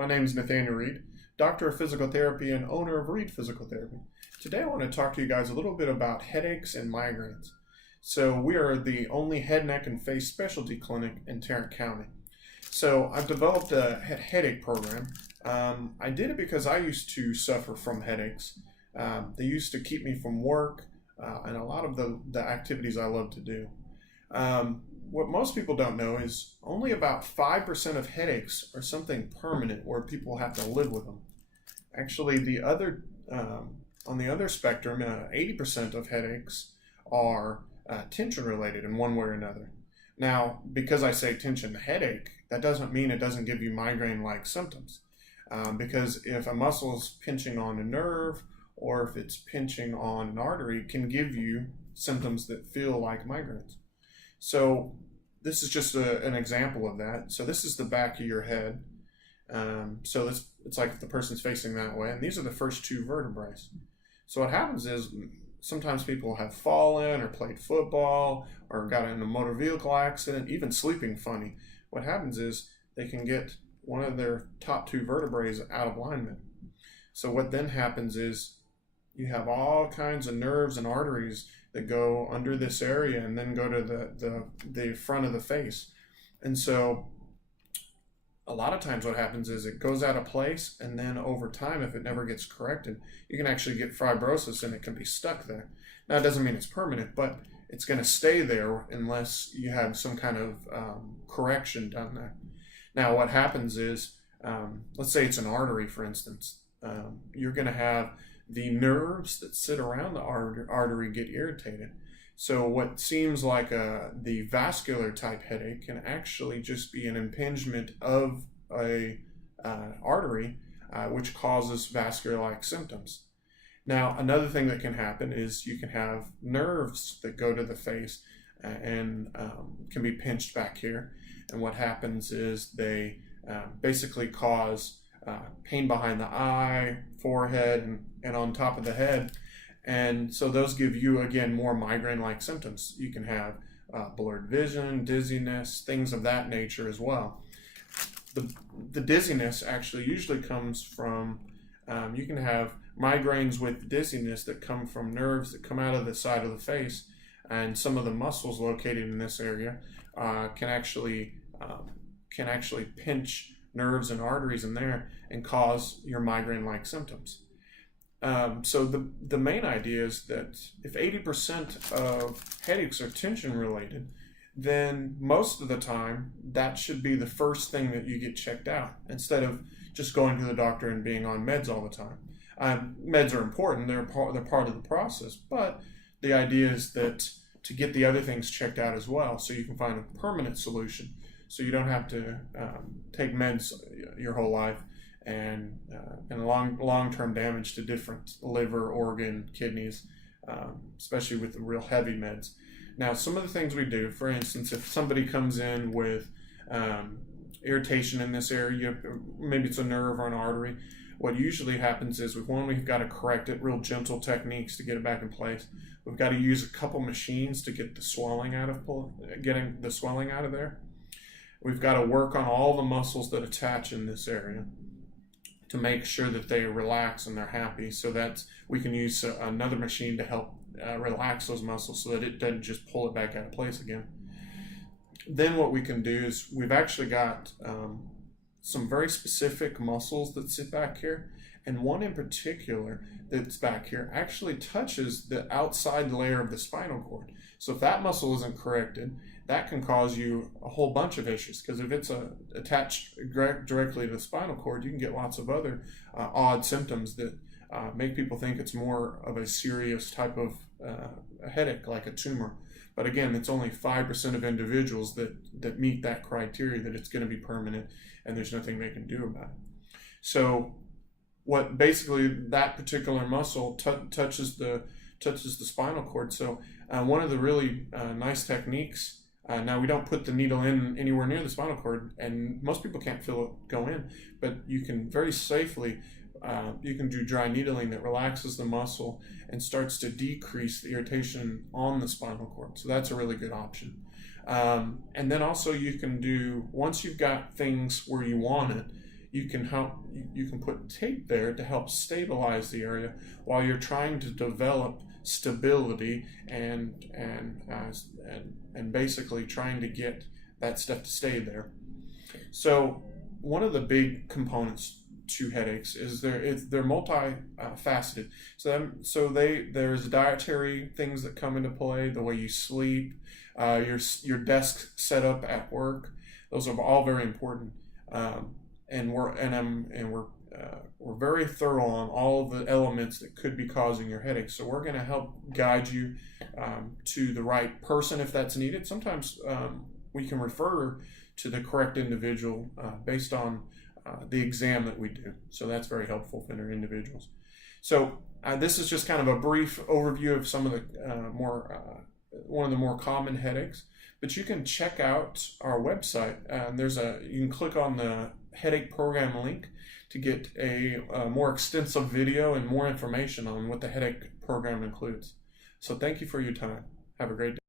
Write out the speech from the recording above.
My name is Nathaniel Ried, Doctor of Physical Therapy and owner of Ried Physical Therapy. Today I want to talk to you guys a little bit about headaches and migraines. So we are the only head, neck, and face specialty clinic in Tarrant County. So I've developed a headache program. I did it because I used to suffer from headaches. They used to keep me from work and a lot of the activities I love to do. What most people don't know is only about 5% of headaches are something permanent where people have to live with them. Actually, on the other spectrum, 80% of headaches are tension related in one way or another. Now, because I say tension headache, that doesn't mean it doesn't give you migraine-like symptoms. Because if a muscle is pinching on a nerve or if it's pinching on an artery, it can give you symptoms that feel like migraines. So this is just an example of that. So this is the back of your head. So it's like if the person's facing that way, and these are the first two vertebrae. So what happens is sometimes people have fallen or played football or got in a motor vehicle accident, even sleeping funny. What happens is they can get one of their top two vertebrae out of alignment. So what then happens is you have all kinds of nerves and arteries that go under this area and then go to the front of the face. And so a lot of times what happens is it goes out of place, and then over time, if it never gets corrected, you can actually get fibrosis and it can be stuck there. Now, it doesn't mean it's permanent, but it's going to stay there unless you have some kind of correction done there. Now, what happens is, let's say it's an artery, for instance. You're going to have the nerves that sit around the artery get irritated. So what seems like the vascular type headache can actually just be an impingement of a artery, which causes vascular-like symptoms. Now, another thing that can happen is you can have nerves that go to the face and can be pinched back here. And what happens is they basically cause pain behind the eye, forehead, and on top of the head. And so those give you, again, more migraine-like symptoms. You can have blurred vision, dizziness, things of that nature as well. The dizziness actually usually comes from, you can have migraines with dizziness that come from nerves that come out of the side of the face, and some of the muscles located in this area can actually pinch nerves and arteries in there and cause your migraine-like symptoms. So the main idea is that if 80% of headaches are tension related, then most of the time that should be the first thing that you get checked out instead of just going to the doctor and being on meds all the time. Meds are important, they're part of the process, but the idea is that to get the other things checked out as well so you can find a permanent solution. So you don't have to take meds your whole life and long-term damage to different liver, organ, kidneys, especially with the real heavy meds. Now, some of the things we do, for instance, if somebody comes in with irritation in this area, maybe it's a nerve or an artery, what usually happens is we've got to correct it, real gentle techniques to get it back in place. We've got to use a couple machines to get the swelling getting the swelling out of there. We've got to work on all the muscles that attach in this area to make sure that they relax and they're happy. So that we can use another machine to help relax those muscles so that it doesn't just pull it back out of place again. Then what we can do is we've actually got some very specific muscles that sit back here. And one in particular that's back here actually touches the outside layer of the spinal cord. So if that muscle isn't corrected, that can cause you a whole bunch of issues, because if it's attached directly to the spinal cord, you can get lots of other odd symptoms that make people think it's more of a serious type of headache, like a tumor. But again, it's only 5% of individuals that meet that criteria, that it's going to be permanent and there's nothing they can do about it. So what basically that particular muscle touches the spinal cord. So one of the really nice techniques, now we don't put the needle in anywhere near the spinal cord, and most people can't feel it go in, but you can very safely, you can do dry needling that relaxes the muscle and starts to decrease the irritation on the spinal cord. So that's a really good option. And then also you can do, once you've got things where you want it, you can put tape there to help stabilize the area while you're trying to develop stability and basically trying to get that stuff to stay there. So one of the big components to headaches is they're multifaceted. There's dietary things that come into play, the way you sleep, your desk setup at work. Those are all very important, and we're very thorough on all of the elements that could be causing your headache. So we're going to help guide you to the right person if that's needed. Sometimes we can refer to the correct individual based on the exam that we do. So that's very helpful for individuals. So this is just kind of a brief overview of some of the one of the more common headaches. But you can check out our website. You can click on the headache program link to get a more extensive video and more information on what the headache program includes. So thank you for your time. Have a great day.